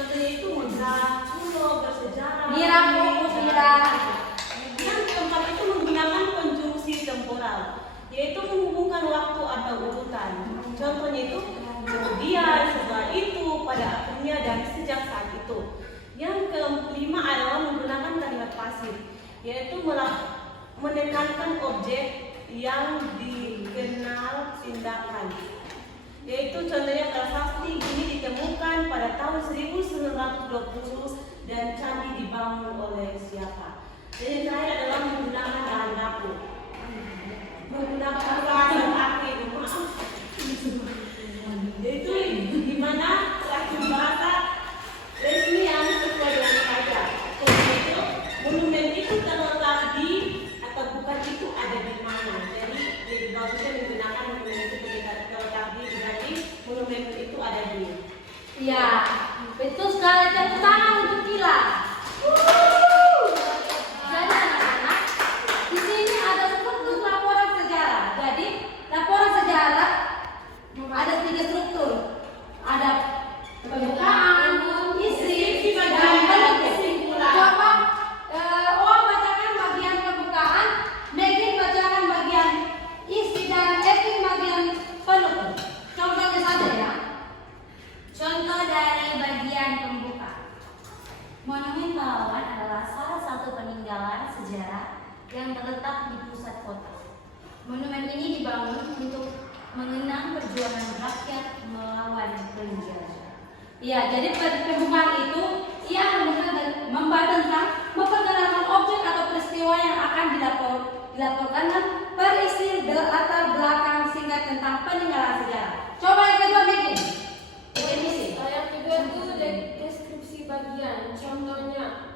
Contohnya itu mudah, kuno, bersejarah. Mira, fokus Mira. Yang keempat itu menggunakan konjungsi temporal, yaitu menghubungkan waktu atau urutan. Contohnya itu kemudian, setelah itu, pada akhirnya, dan sejak saat itu. Yang kelima adalah menggunakan kalimat pasif, yaitu menekankan objek yang dikenal tindakan. Yaitu contohnya prasasti ini ditemukan pada tahun 1920 dan candi dibangun oleh siapa. Dan yang terakhir adalah menggunakan bahan baku, menggunakan bahasa akhir, yaitu di mana satu bahasa resmi yang sesuai dengan kaidah. Itu monumen itu terletak di atau bukan itu ada di mana. Jadi bagusnya menggunakan monumen itu terletak di, berarti monumen itu ada di. Iya, betul sekali. Tepuk tangan untuk Kila. Jadi anak-anak, di sini ada struktur laporan sejarah. Jadi laporan sejarah ada 3 struktur. Ada pembukaan, isi, dan penutup. Coba Oa bacakan bagian pembukaan, Megin bacakan bagian isi, dan Evin bagian penutup. Contohnya saja ya. Contoh dari bagian pembuka. Monumen Pahlawan adalah salah satu peninggalan sejarah yang terletak di pusat kota. Monumen ini dibangun untuk mengenang perjuangan rakyat melawan penjajah. Ya, jadi pembukaan itu ia membahas tentang memperkenalkan objek atau peristiwa yang akan dilaporkan dan berisi latar belakang singkat tentang peninggalan sejarah. Coba yang kedua, Megin. Yang kedua itu deskripsi bagian. Contohnya,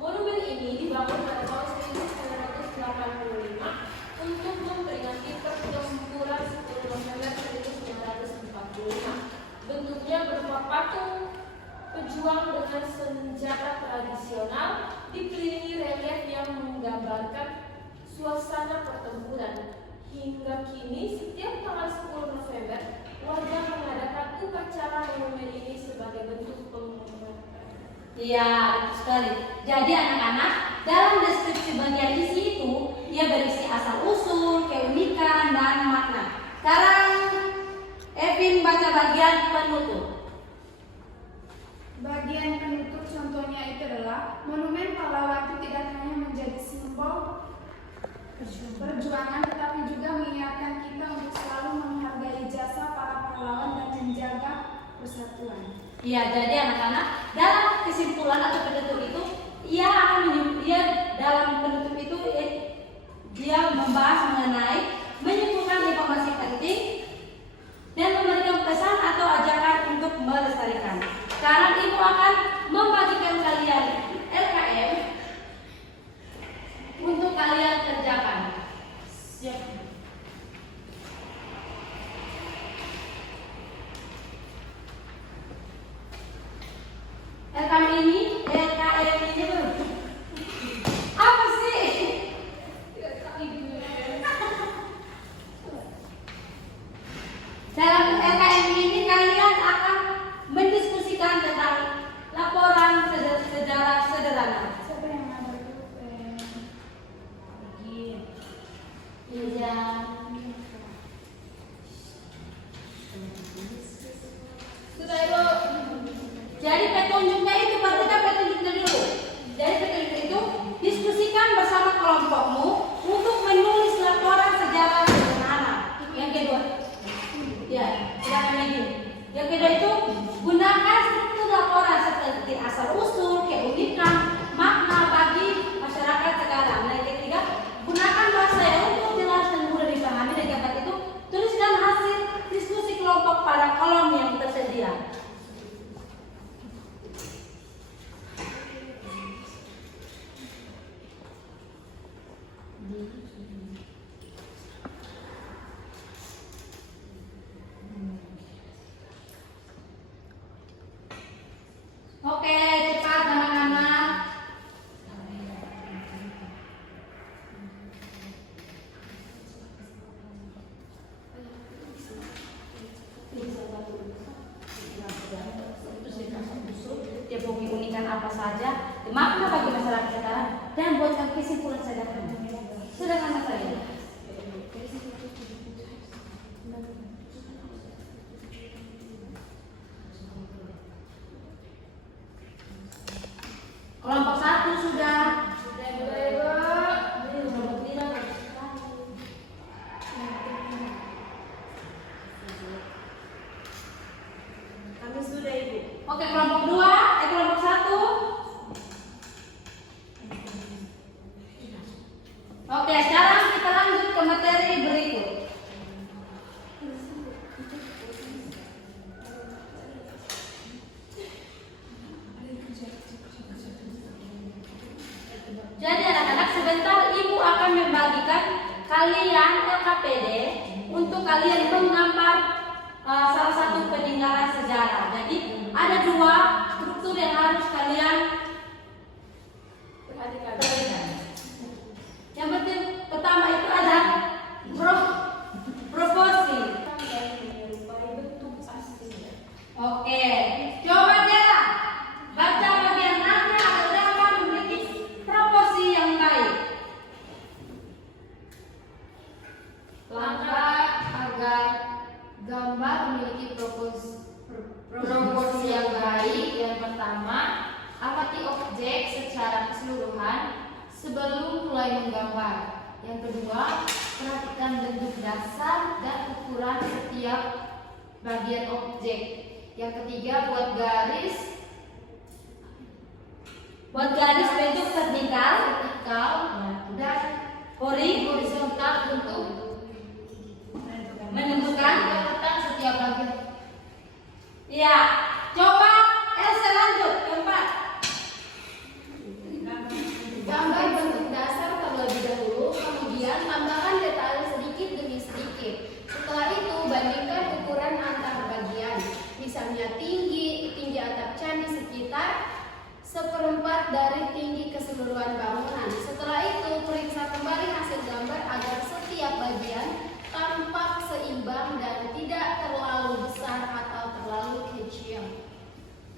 monumen ini dibangun pada tahun 1985 untuk memperingati pertempuran 10 November 1945. Bentuknya berupa patung pejuang dengan senjata tradisional, dikelilingi relief yang menggambarkan suasana pertempuran. Hingga kini, setiap tanggal 10 November, warga mengadakan upacara monumen ini sebagai bentuk penghormatan. Iya, betul sekali. Jadi anak-anak, dalam deskripsi bagian isi itu, ia berisi asal-usul, keunikan, dan makna. Sekarang Evin baca bagian penutup. Bagian penutup contohnya itu adalah monumen pahlawan itu tidak hanya menjadi simbol perjuangan, tetapi juga mengingatkan kita untuk selalu menghargai jasa para pahlawan dan menjaga persatuan. Iya, jadi anak-anak, dalam kesimpulan atau penutup itu, dalam penutup itu dia membahas mengenai menyimpulkan informasi penting dan memberikan pesan atau ajakan untuk melestarikan. Sekarang ibu akan membagikan kalian LKM untuk kalian kerjakan. Siap. LKM ini apa sih? Dalam LKM ini kalian akan mendiskusikan tentang laporan sejarah sederhana. Siapa yang ada itu? Iya. Sudah Ibu. Jadi petunjuknya itu perhatikan petunjuknya dulu. Jadi petunjuk itu diskusikan bersama kelompokmu untuk menulis laporan sejarah sederhana. Yang kedua, ya, silakan lagi. Yang kedua itu gunakan struktur laporan seperti asal usul, keunikan, makna bagi masyarakat sekarang. Dan yang ketiga, gunakan bahasa yang untuk jelas dan mudah dipahami. Dan yang keempat itu tuliskan hasil diskusi kelompok pada kolom yang tersedia. Oke, cepat anak-anak. dia mau keunikan apa saja, makna bagi masyarakat sekarang, dan buatkan kesimpulan sederhana. Sederhana saja. Kelompok 1 sudah. Kami sudah, Ibu. Oke, kelompok 2, kelompok 1. Oke, sekarang kita lanjut ke materi berikut. Jadi anak-anak, sebentar Ibu akan membagikan kalian LKPD untuk kalian menggambar salah satu peninggalan sejarah. Jadi ada 2 struktur yang harus kalian perhatikan. Yang penting pertama itu ada proporsi. Oke, coba Dela baca bagian mana agar dapat memiliki proporsi yang baik. Langkah agar gambar memiliki proporsi yang baik. Yang pertama, amati objek secara keseluruhan sebelum mulai menggambar. Yang kedua, perhatikan bentuk dasar dan ukuran setiap bagian objek. Yang ketiga, buat garis bentuk vertikal dan horizontal untuk menentukan. setiap bagian. Iya, coba Elsa lanjut keempat. Gambar bentuk dasar terlebih dahulu, kemudian tambahkan detail sedikit demi sedikit. Setelah itu bandingkan ukuran antar bagian. Misalnya tinggi atap candi sekitar 1/4 dari tinggi keseluruhan bangunan. Setelah itu periksa kembali hasil gambar agar setiap bagian tampak seimbang dan tidak terlalu besar atau terlalu kecil.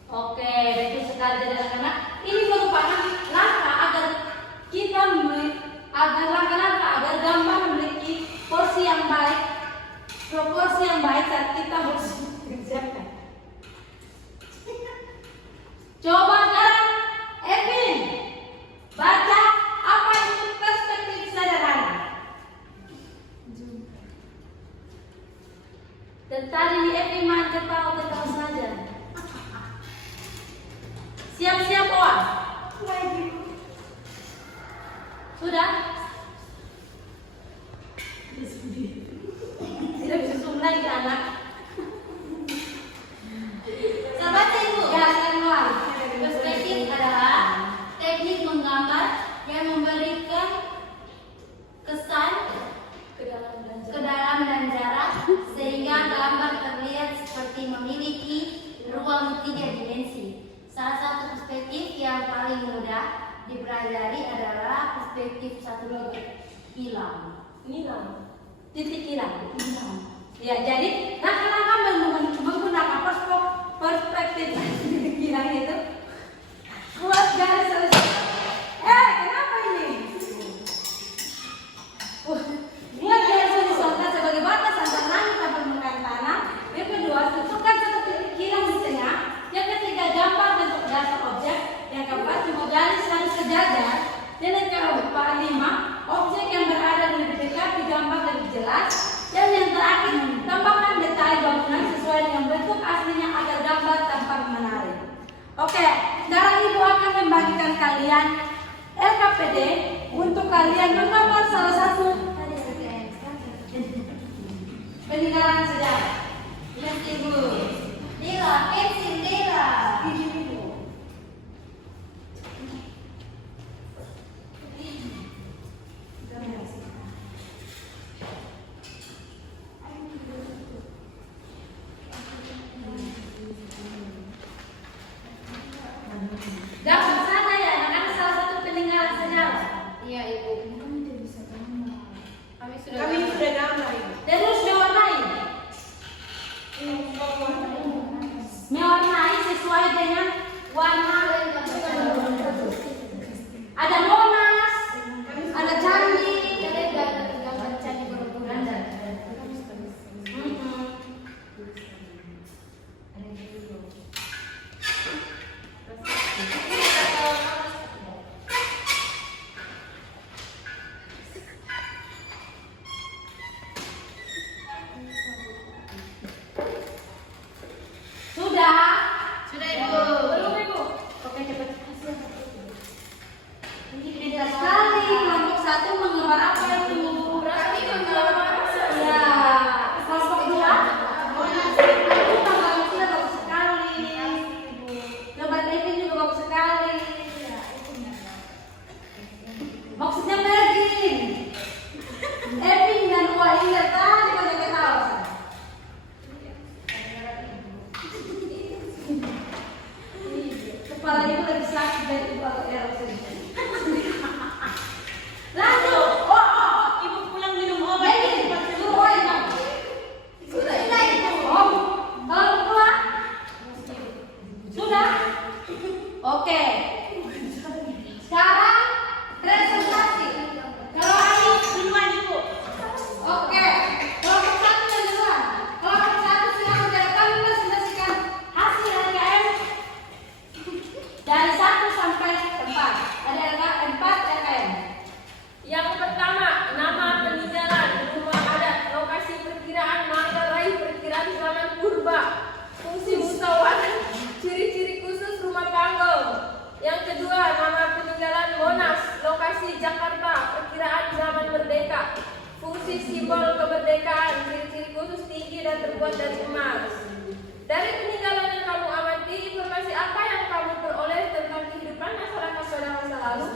Oke, betul sekali dari anak-anak. Ini merupakan langkah agar kita agar gambar memiliki porsi yang baik, proporsi yang baik saat kita mengerjakan. Coba sekarang Evin baca apa itu perspektif sederhana. Dan tadi nih Evin main ketawa saja. Siap-siap Oa. Sudah? Tidak bisa zoom lagi anak. Sahabat Ibu, Ya, sekarang perspektif adalah teknik menggambar yang memberikan kesan ke dalam dan jarak sehingga gambar terlihat seperti memiliki ruang 3 dimensi. Salah satu perspektif yang paling mudah dipelajari adalah perspektif satu kilang. titik kilang. Ya, jadi rangka-rangka menggunakan perspektif titik kilang itu buat garis selesai. Kenapa ini? Buat garis horizontal sebagai batas antara langit dan permukaan tanah. Yang kedua, tentukan satu titik kilang di tengah. Yang ketiga, gambar bentuk dasar objek. Yang keempat, membuat garis sejajar. Dan yang kelima, objek yang berada lebih dekat digambar lebih jelas. Dan yang terakhir, tambahkan detail bangunan sesuai dengan bentuk aslinya agar gambar tampak menarik. Oke, sekarang Ibu akan membagikan kalian LKPD untuk kalian menggambar salah satu peninggalan sejarah. Lihat Ibu. Dela, pensil Dela. Gambar sana ya, anak-anak salah satu peninggalan sejarah. Iya Ibu. Kami sudah gambar, Ibu. Terus mewarnai. Mewarnai kepala ibu lagi sakit dan ibu agak error sedikit. Lanjut. Ibu pulang minum obat. Baik, suruh orang. Sudah. Oh, kalau berdua sudah. Oke. Sekarang presentasi. Kalau hari Duluan ibu. oke. Kelompok satu dan dua. Kelompok satu silakan kami presentasikan hasil LKM dari 1 sampai 4. Ada LKM 4 LKM. Yang pertama, nama peninggalan rumah adat, lokasi perkiraan materai perkiraan zaman purba, fungsi musyawarah, ciri-ciri khusus rumah panggung. Yang kedua, nama peninggalan Monas, lokasi Jakarta, perkiraan zaman merdeka, fungsi simbol kemerdekaan, ciri-ciri khusus tinggi dan terbuat dari emas. Dari peninggalan yang kamu amati, informasi apa yang kamu peroleh tentang kehidupan masyarakat pada masa lalu?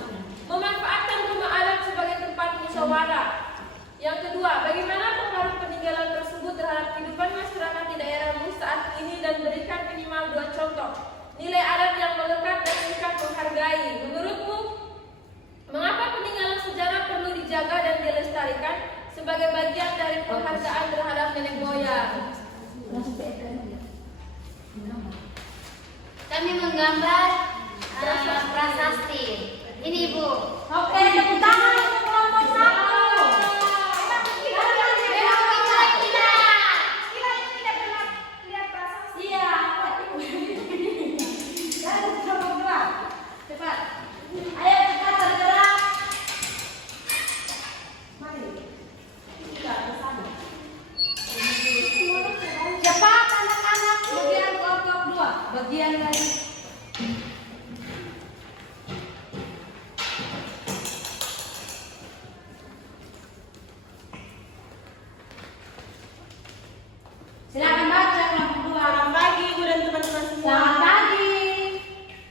Memanfaatkan rumah adat sebagai tempat musyawarah. Yang kedua, bagaimana pengaruh peninggalan tersebut terhadap kehidupan masyarakat di daerahmu saat ini dan berikan minimal 2 contoh nilai adat yang melekat dan sikap menghargai. Menurutmu, mengapa peninggalan sejarah perlu dijaga dan dilestarikan sebagai bagian dari penghargaan terhadap nenek moyang? Kami menggambar prasasti. Ini Ibu. Oke, tepuk tangan untuk kelompok satu. Iya. Dan kelompok dua. Cepat. Ayo cepat bergerak. Mari. Kita bersama. Cepat anak-anak. Bagian kelompok dua. Bagian lagi. Silakan baca kelompok dua. Selamat pagi ibu dan teman-teman semua. Selamat pagi.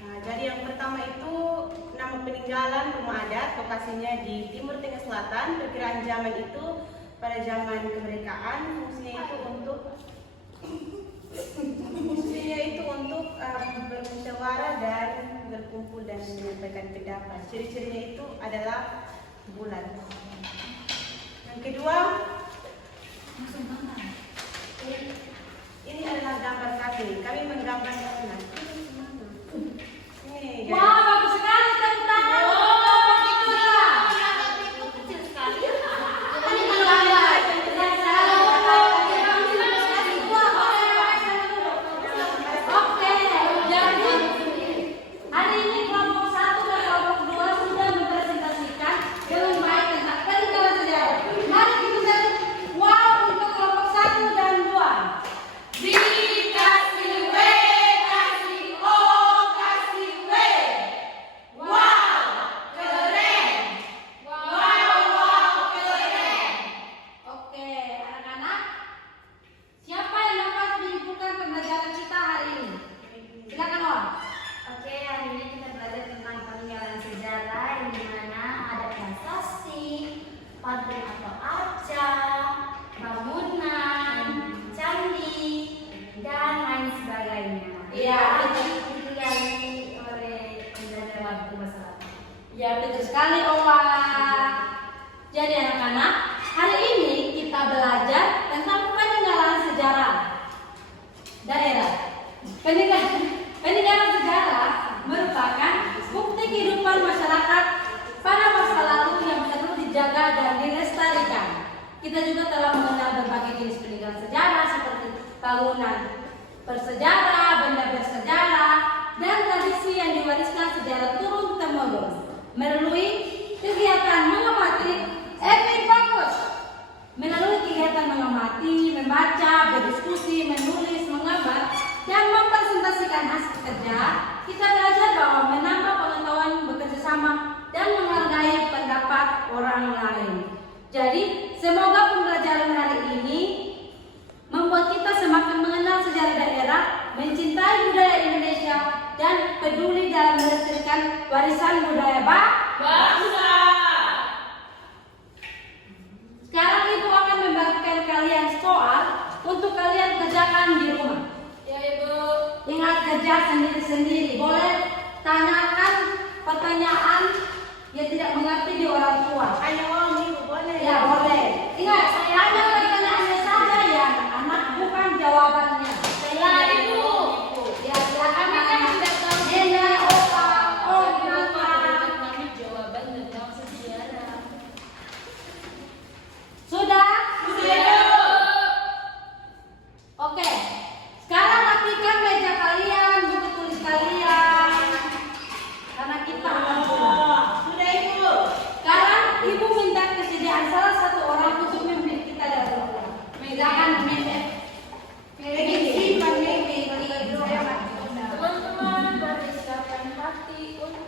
Nah, jadi yang pertama itu nama peninggalan rumah adat, lokasinya di Timur Tengah Selatan. Perkiraan zaman itu pada zaman kemerdekaan, fungsinya itu untuk bermusyawarah dan berkumpul dan menyampaikan pendapat. Ciri-cirinya itu adalah bulan. Yang kedua, ini adalah gambar kami. Kami menggambar tanah. Ini guys. Wah, bagus sekali tepuk tangan untuk kelompok tiga. Kecil sekali. Ini menggambar. Oke, jadi hari ini kelompok satu dan kelompok dua sudah mempresentasikan dengan baik tentang peninggalan sejarah. Mari kita cari wow untuk kelompok satu dan dua. Dikasih W, kasih O, kasih W. Wow, keren. Wow, keren. Oke, anak-anak. Siapa yang dapat menyebutkan pembelajaran kita hari ini? Silakan, Wan. Oke, hari ini kita belajar tentang peninggalan sejarah yang dimana ada prasasti, pabrik atau arca, bangunan, candi, dan lain sebagainya. Iya. Ditinggali oleh penjajah waktu masyarakat. Ya, betul sekali, Owa. Jadi anak-anak, hari ini kita belajar tentang peninggalan sejarah daerah. Peninggalan sejarah merupakan bukti kehidupan masyarakat pada masa lalu yang perlu dijaga dan dilestarikan. Kita juga telah mengenal berbagai jenis peninggalan sejarah seperti bangunan bersejarah, benda bersejarah, dan tradisi yang diwariskan secara turun-temurun melalui kegiatan mengamati. Bagus. Melalui kegiatan mengamati, membaca, berdiskusi, menulis, menggambar, dan mempresentasikan hasil kerja, kita belajar bahwa menambah pengetahuan, bekerja sama, dan menghargai pendapat orang lain. Jadi, semoga pembelajaran hari ini membuat kita semakin mengenal sejarah daerah, mencintai budaya Indonesia, dan peduli dalam melestarikan warisan budaya Bangsa. Sekarang Ibu akan membagikan kalian soal untuk kalian kerjakan di rumah. Ya Ibu. Ingat kerja sendiri-sendiri. Boleh tanyakan pertanyaan yang tidak mengerti di orang tua. Ayo, Ibu boleh. Ya boleh. Ingat, hanya pertanyaannya saja ya, anak bukan jawabannya. Lah Ibu. Ya silakan. Kami kan tidak tahu. Nenek, opa, Oh, kakak. kami jawaban tentang sejarah. Sudah? Sudah. Oke. Sekarang rapikan meja kalian, buku tulis kalian. Karena kita akan pulang. Sudah, Ibu. Sekarang ibu minta kesediaan salah satu orang untuk memimpin kita dalam doa. Jangan Simpan Mei, saya mati. Teman-teman, mari siapkan hati untuk